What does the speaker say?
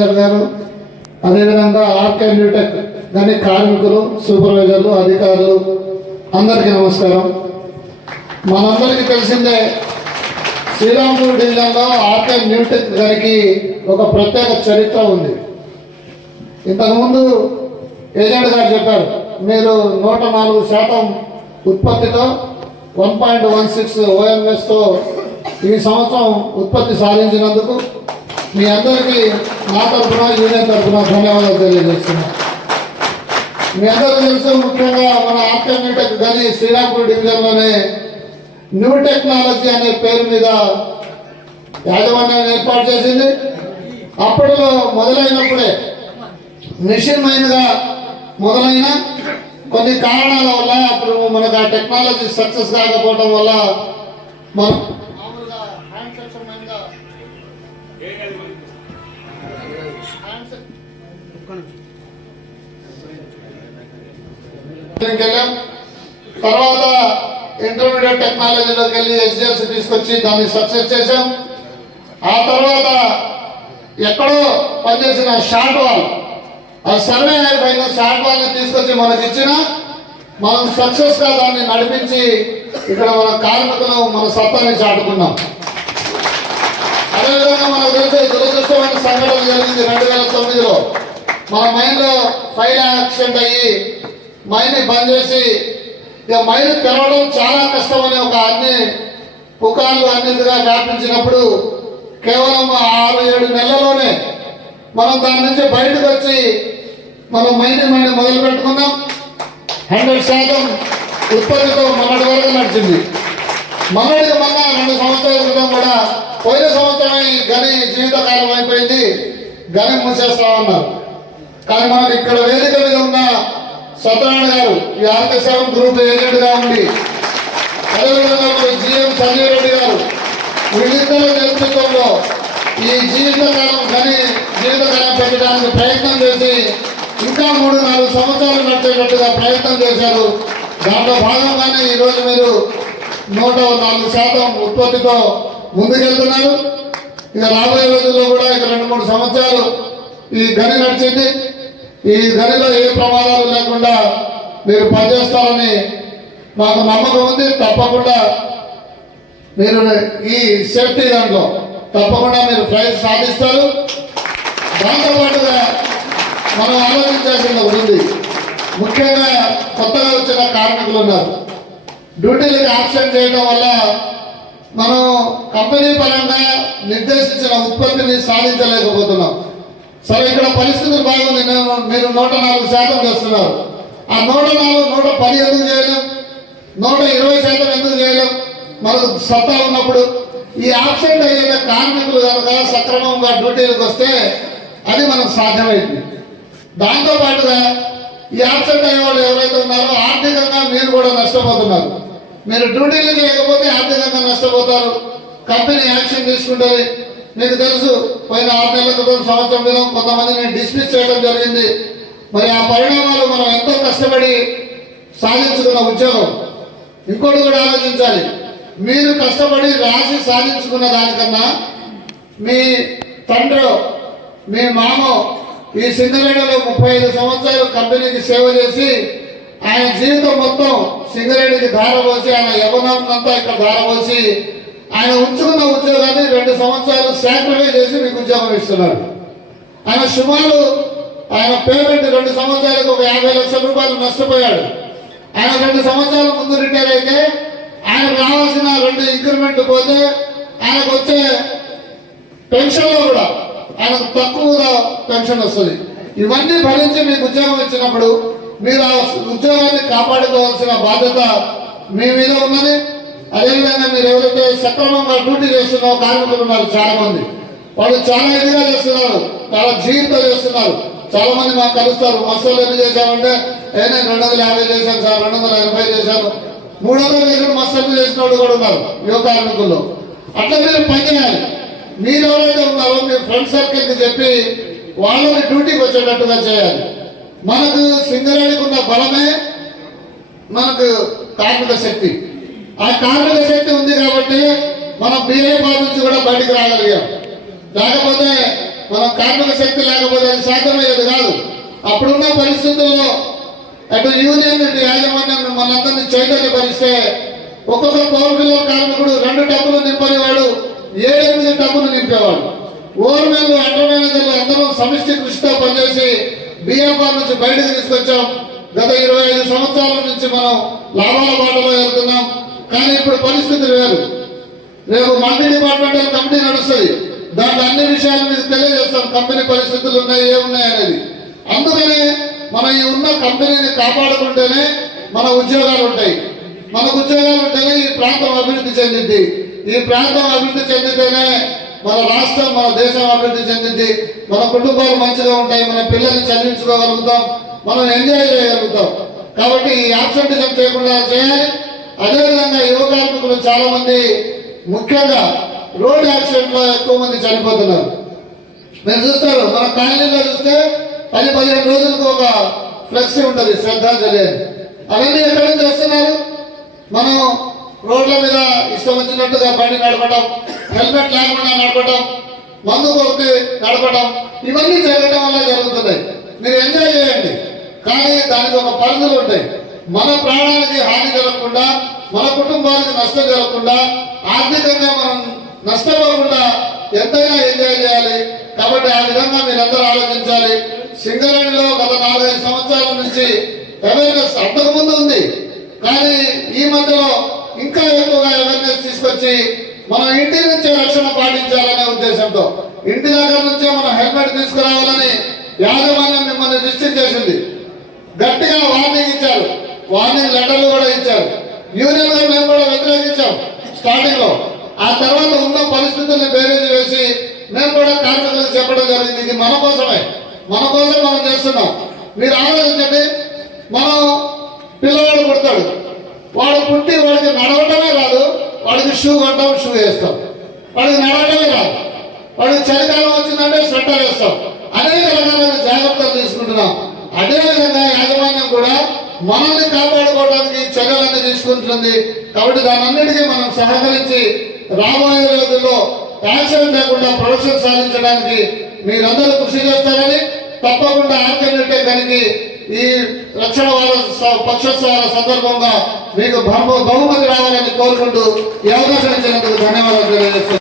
గారు. అదేవిధంగా RK New Tech దాని కార్మికులు సూపర్వైజర్లు అధికారులు అందరికీ నమస్కారం. మనందరికీ తెలిసిందే శ్రీరాంపూర్ జిల్లాలో ఆర్కే న్యూటెక్ గారికి ఒక ప్రత్యేక చరిత్ర ఉంది. ఇంతకుముందు ఏజెంట్ గారు చెప్పారు మీరు నూట నాలుగు శాతం ఉత్పత్తితో వన్ పాయింట్ వన్ సిక్స్ ఓఎంఎస్తో ఈ సంవత్సరం ఉత్పత్తి సాధించినందుకు మీ అందరికీ నా తరఫున యూనియన్ తరఫున ధన్యవాదాలు తెలియజేస్తున్నాను మీ అందరూ తెలుసు ముఖ్యంగా మన ఆర్టర్నేటివ్ గని శ్రీరాంపూర్ డివిజన్లోనే న్యూ టెక్నాలజీ అనే పేరు మీద యాజమాన్యాన్ని ఏర్పాటు చేసింది. అప్పట్లో మొదలైనప్పుడే మిషన్ మైన్గా మొదలైన కొన్ని కారణాల వల్ల అప్పుడు మనకు ఆ టెక్నాలజీ సక్సెస్ కాకపోవడం వల్ల మనం తర్వాత ఇంటర్మీడియట్ టెక్నాలజీలోకి వెళ్ళి హెచ్డిఎఫ్సి తీసుకొచ్చి దాన్ని సక్సెస్ చేశాం. ఆ తర్వాత ఎక్కడో పనిచేసిన షార్ట్ వాల్ ఆ సర్వే అయిపోయిన షార్ట్ వాల్ని తీసుకొచ్చి మనకి ఇచ్చిన మనం సక్సెస్గా దాన్ని నడిపించి ఇక్కడ మన కార్మికులు మన సత్తాన్ని చాటుకున్నాం. అదేవిధంగా మనకు తెలిసే దురదృష్టమైన సంఘటన జరిగింది రెండు వేల తొమ్మిదిలో. మన మైన్లో ఫైర్ యాక్సిడెంట్ అయ్యి మైండ్ బంద్ చేసి ఇక మైన్ తెరవడం చాలా కష్టమని ఒక అన్ని పుకార్లు అన్నింటిగా వ్యాపించినప్పుడు కేవలం ఆరు ఏడు నెలల్లోనే మనం దాని నుంచి బయటకు వచ్చి మనం మైండ్ మైండ్ మొదలు పెట్టుకున్నాం. హండ్రెడ్ శాతం ఉత్పత్తితో మొన్నటి వరకు నడిచింది. మొన్నటికి మొన్న రెండు సంవత్సరాలు క్రితం కూడా పోయిన సంవత్సరమే ఈ గని జీవితకాలం అయిపోయింది మూసేస్తా ఉన్నారు కానీ మనం ఇక్కడ వేదిక మీద ఉన్న సత్యనారాయణ గారు ఈ ఆర్థిక సేవ గ్రూప్ ఏజెంట్గా ఉండి అదేవిధంగా జిఎం సంజయ్ రెడ్డి గారు వీళ్ళిద్దరి నేతృత్వంలో ఈ జీవితకాలం గని జీవితకాలం పెట్టడానికి ప్రయత్నం చేసి ఇంకా మూడు నాలుగు సంవత్సరాలు నడిచేటట్టుగా ప్రయత్నం చేశారు. దాంట్లో భాగంగానే ఈరోజు మీరు నూట నాలుగు శాతం ఉత్పత్తితో ముందుకెళ్తున్నారు. ఇక రాబోయే రోజుల్లో కూడా ఇక రెండు మూడు సంవత్సరాలు ఈ గని నడిచింది. ఈ గనిలో ఏ ప్రమాదాలు లేకుండా మీరు పనిచేస్తారని మాకు నమ్మకం ఉంది. తప్పకుండా మీరు ఈ సేఫ్టీ దాంట్లో తప్పకుండా మీరు ప్రైజ్ సాధిస్తారు. దాంతోపాటుగా మనం ఆలోచించాల్సింది ఉంది. ముఖ్యంగా కొత్తగా వచ్చిన కార్మికులు ఉన్నారు. డ్యూటీలకు ఆబ్సెంట్ చేయడం వల్ల మనం కంపెనీ పరంగా నిర్దేశించిన ఉత్పత్తిని సాధించలేకపోతున్నాం. సరే ఇక్కడ పరిస్థితులు బాగుంది. మేము మీరు నూట నాలుగు శాతం చేస్తున్నారు. ఆ నూట నాలుగు నూట పది ఎందుకు చేయలేం? నూట ఇరవై శాతం ఎందుకు చేయలేం? మనకు సత్తా ఉన్నప్పుడు ఈ ఆబ్సెంట్ అయ్యే కార్మికులు కనుక సక్రమంగా డ్యూటీలకు వస్తే అది మనకు సాధ్యమైంది. దాంతోపాటుగా ఈ ఆబ్సెంట్ అయ్యే వాళ్ళు ఎవరైతే ఉన్నారో ఆర్థికంగా మీరు కూడా నష్టపోతున్నారు. మీరు డ్యూటీలు చేయకపోతే ఆర్థికంగా నష్టపోతారు. కంపెనీ యాక్షన్ తీసుకుంటుంది. మీకు తెలుసు పోయిన ఆరు నెలల క్రితం సంవత్సరం క్రితం కొంతమందిని డిస్మిస్ చేయడం జరిగింది. మరి ఆ పరిణామాలు మనం ఎంతో కష్టపడి సాధించుకున్న ఉద్యోగం. ఇంకోటి కూడా ఆలోచించాలి. మీరు కష్టపడి రాసి సాధించుకున్న దానికన్నా మీ తండ్రి మీ మామ ఈ సింగరేణిలో ముప్పై ఐదు సంవత్సరాలు కంపెనీకి సేవ చేసి ఆయన జీవితం మొత్తం సింగరేణికి ధారపోసి ఆయన యవనంతా ఇక్కడ ధారపోసి ఆయన ఉంచుకున్న ఉద్యోగాన్ని రెండు సంవత్సరాలు సాక్రిఫై చేసి మీకు ఉద్యోగం ఇస్తున్నారు. ఆయన సుమారు ఆయన పేమెంట్ రెండు సంవత్సరాలకు ఒక యాభై లక్షల రూపాయలు నష్టపోయాడు. ఆయన రెండు సంవత్సరాల ముందు రిటైర్ అయితే ఆయనకు రావాల్సిన రెండు ఇంక్రిమెంట్ పోతే ఆయనకు వచ్చే పెన్షన్లో కూడా ఆయనకు తక్కువగా పెన్షన్ వస్తుంది. ఇవన్నీ భరించి మీకు ఉద్యోగం ఇచ్చినప్పుడు మీరు ఆ ఉద్యోగాన్ని కాపాడుకోవాల్సిన బాధ్యత మీ మీద ఉన్నది. అదేవిధంగా మీరు ఎవరైతే సక్రమంగా డ్యూటీ చేస్తున్నారో కార్మికులు ఉన్నారు చాలా మంది వాళ్ళు చాలా ఇదిగా చేస్తున్నారు. చాలా జీవితం చేస్తున్నారు. చాలా మంది మాకు కలుస్తారు. మస్తలు ఎన్ని చేశామంటే ఏ నేను రెండు వందల యాభై చేశాను సార్ రెండు వందల ఎనభై చేశాను. మూడు వందల చేసిన మస్తలు చేసిన వాళ్ళు కూడా ఉన్నారు యువ కార్మికుల్లో. అట్లా మీరు పనిచేయాలి. మీరు ఎవరైతే ఉన్నారో మీ ఫ్రెండ్ సర్కిల్కి చెప్పి వాళ్ళని డ్యూటీకి వచ్చేటట్టుగా చేయాలి. మనకు సింగరేణికి ఉన్న బలమే మనకు కార్మిక శక్తి. ఆ కార్మిక శక్తి ఉంది కాబట్టి మనం బీఏ నుంచి కూడా బయటికి రాగలిగాం. లేకపోతే మనం కార్మిక శక్తి లేకపోతే అది సాధ్యమయ్యేది కాదు. అప్పుడున్న పరిస్థితుల్లో అటు యూనియన్ ఇటు యాజమాన్యం మనందరినీ చైతన్యపరిస్తే ఒక్కొక్క పౌరుల కార్మికుడు రెండు టబ్బులు నింపనివాడు ఏడెనిమిది టబ్బులు నింపేవాడు. ఓర్మేలు అండర్ మేనేజర్లు అందరూ సమిష్టి కృషితో పనిచేసి బిఎఫ్ఆర్ నుంచి బయటకు తీసుకొచ్చాం. గత ఇరవై ఐదు సంవత్సరాల నుంచి మనం లాభాల బాటలో వెళ్తున్నాం. కానీ ఇప్పుడు పరిస్థితులు వేరు. రేపు మల్టీ డిపార్ట్మెంటల్ కమిటీ నడుస్తుంది దాంట్లో అన్ని విషయాలు మీకు తెలియజేస్తాం. కంపెనీ పరిస్థితులు ఉన్నాయి ఏమున్నాయి అనేది. అందుకనే మనం ఈ ఉన్న కంపెనీని కాపాడుకుంటేనే మన ఉద్యోగాలు ఉంటాయి. మనకు ఉద్యోగాలు ఉంటేనే ఈ ప్రాంతం అభివృద్ధి చెందింది ఈ ప్రాంతం అభివృద్ధి చెందితేనే మన రాష్ట్రం మన దేశం అభివృద్ధి చెందింది. మన కుటుంబాలు మంచిగా ఉంటాయి. మన పిల్లల్ని చదివించుకోగలుగుతాం. మనం ఎంజాయ్ చేయగలుగుతాం. కాబట్టి ఈ ఆబ్సెంటిజం చేయకుండా చేయాలి. అదేవిధంగా యువ కార్మికులు చాలా మంది ముఖ్యంగా రోడ్ యాక్సిడెంట్లో ఎక్కువ మంది చనిపోతున్నారు. మీరు చూస్తారు మన కాలనీలో చూస్తే పది పదిహేను రోజులకు ఒక ఫ్లెక్సీ ఉంటుంది శ్రద్ధాంజలి అని. అవన్నీ ఎక్కడి నుంచి వస్తున్నారు? మనం రోడ్ల మీద ఇష్టం వచ్చినట్టుగా బండి నడపడం హెల్మెట్ లేకుండా నడపడం మందు కొట్టి నడపడం ఇవన్నీ జరగడం వల్ల జరుగుతున్నాయి. మీరు ఎంజాయ్ చేయండి. కానీ దానికి ఒక పరిధులు ఉంటాయి. మన ప్రాణానికి హాని జరగకుండా మన కుటుంబానికి నష్టం జరగకుండా ఆర్థికంగా మనం నష్టపోకుండా ఎంతైనా ఎంజాయ్ చేయాలి. కాబట్టి ఆ విధంగా మీరందరూ ఆలోచించాలి. సింగరేణిలో గత నాలుగైదు సంవత్సరాల నుంచి అవేర్నెస్ అంతకుముందు ముందు ఉంది కానీ ఈ మధ్యలో ఇంకా ఎక్కువగా అవేర్నెస్ తీసుకొచ్చి మనం ఇంటి నుంచే రక్షణ పాటించాలనే ఉద్దేశంతో ఇంటి దగ్గర నుంచే మనం హెల్మెట్ తీసుకురావాలని యాజమాన్యం మిమ్మల్ని దృష్టి చేసింది. గట్టిగా వార్నింగ్ ఇచ్చారు. వార్నింగ్ లెటర్లు కూడా ఇచ్చారు. యూనియన్గా మేము కూడా వ్యతిరేకించాం స్టార్టింగ్లో ఆ తర్వాత ఉన్న పరిస్థితుల్ని బేరేజ్ వేసి మేము కూడా కార్మికులకు చెప్పడం జరిగింది. ఇది మన కోసమే. మన కోసం మనం చేస్తున్నాం. మీరు ఆలోచించండి. మనం పిల్లవాడు పుడతాడు. వాడు పుట్టి వాడికి నడవటమే రాదు వాడికి షూ కొంటాం షూ వేస్తాం. వాడికి నడవటమే రాదు వాడికి చలికాలం వచ్చిందంటే స్వెటర్ వేస్తాం అనేక రకాలైన జాగ్రత్తలు తీసుకుంటున్నాం అదే విధంగా యాజమాన్యం కూడా మనల్ని కాపాడుకోవడానికి చర్యలన్నీ తీసుకుంటుంది. కాబట్టి దానన్నిటికీ మనం సహకరించి రాబోయే రోజుల్లో యాక్సిడెంట్ లేకుండా ప్రొడక్షన్ సాధించడానికి మీరందరూ కృషి చేస్తారని తప్పకుండా ఆర్గనైతే కలిగి ఈ రక్షణ వార స- పక్షోత్సవాల సందర్భంగా మీకు బహుమతి రావాలని కోరుకుంటూ ఈ అవకాశం ఇచ్చినందుకు ధన్యవాదాలు తెలియజేస్తున్నాను.